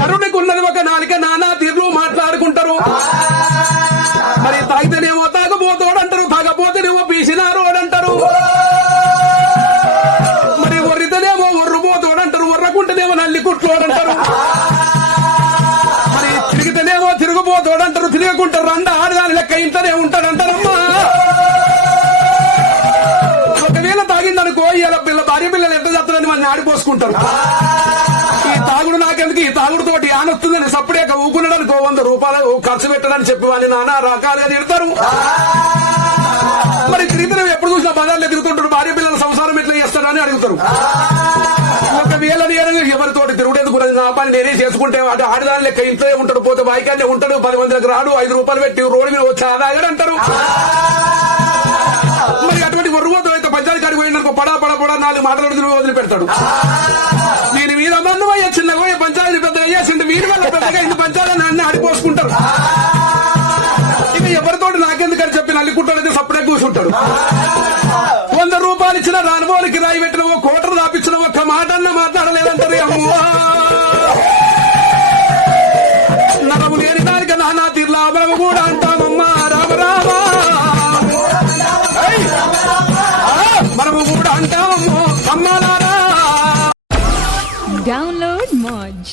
నరునికి ఉన్నది ఒక నాలిక, నానా తీర్లు మాట్లాడుకుంటారు. మరి తాగితేనేమో తాగబోతోడంటారు, తాగపోతేనేమో పీసినారోడంటారు. మరి ఒర్రితేనేమో ఒర్రుబోతోడంటారు, ఒర్రకుంటేనేమో నల్లి కుట్లోడంటారు. మరి తిరిగితేనేమో తిరుగుబోతోడంటారు, తిరుగుకుంటారు. రండ ఆడదాని లెక్క ఇంటనే ఉంటాడంటారమ్మా. ఒకవేళ తాగిందనుకో ఇలా భార్య పిల్లలు ఎంత చేస్తారని మన ఆడిపోసుకుంటారు. ఈ తాగుడు నాకెందుకు, ఈ తాగుడుతోటి ఆనొస్తుందని సప్పుడేక ఊకున్నాడనుకో 100 రూపాయలు ఖర్చు పెట్టడని చెప్పి వాడిని నానా రకాలుగా తిడతారు. మరి తిరిగితే ఎప్పుడు చూసినా బజార్లో తిరుగుతుంటారు, భార్య పిల్లల సంసారం ఎట్లా చేస్తాడని అడుగుతారు. ఒకవేళ నేను ఎవరితోటి తిరుగుడేందుకు నా పని నేనే చేసుకుంటే అటు ఆడదాని లెక్క ఇంట్లో ఉంటాడు, పోతే బైకాన్నే ఉంటాడు, 10 మందికి రాడు, 5 రూపాయలు పెట్టి రోడ్డు మీద వచ్చి ఆదాగాడు అంటారు. మరి అటువంటి ఒర్రుపోతూ అయితే పంచాయతీ కాడికి పోయినారు, పడా 4 మాటలు వదిలిపెడతాడు. దీని మీద మందుమయ్యా చిన్నగా పంచాయతీ పెద్ద అయ్యేసింది, వీరి వల్ల పెద్దగా ఇంత పంచాయతీ అన్ని ఆడిపోసుకుంటారు. ఇక ఎవరితోటి నాకెందుకని చెప్పి నల్లికుంటాడైతే సప్పుడే కూర్చుంటాడు. 100 రూపాయలు ఇచ్చిన రానుభవానికి రాయి పెట్టిన, ఓ కోటరు దాపించిన, ఒక్క మాట అన్న మాట్లాడలేదంటారు. అమ్మో నరము లేని దానికి నానా తీర్లా మనము కూడా అంటామమ్మా. రామ రామ మనము కూడా అంటామమ్మో అమ్మాలారా. Download Moj.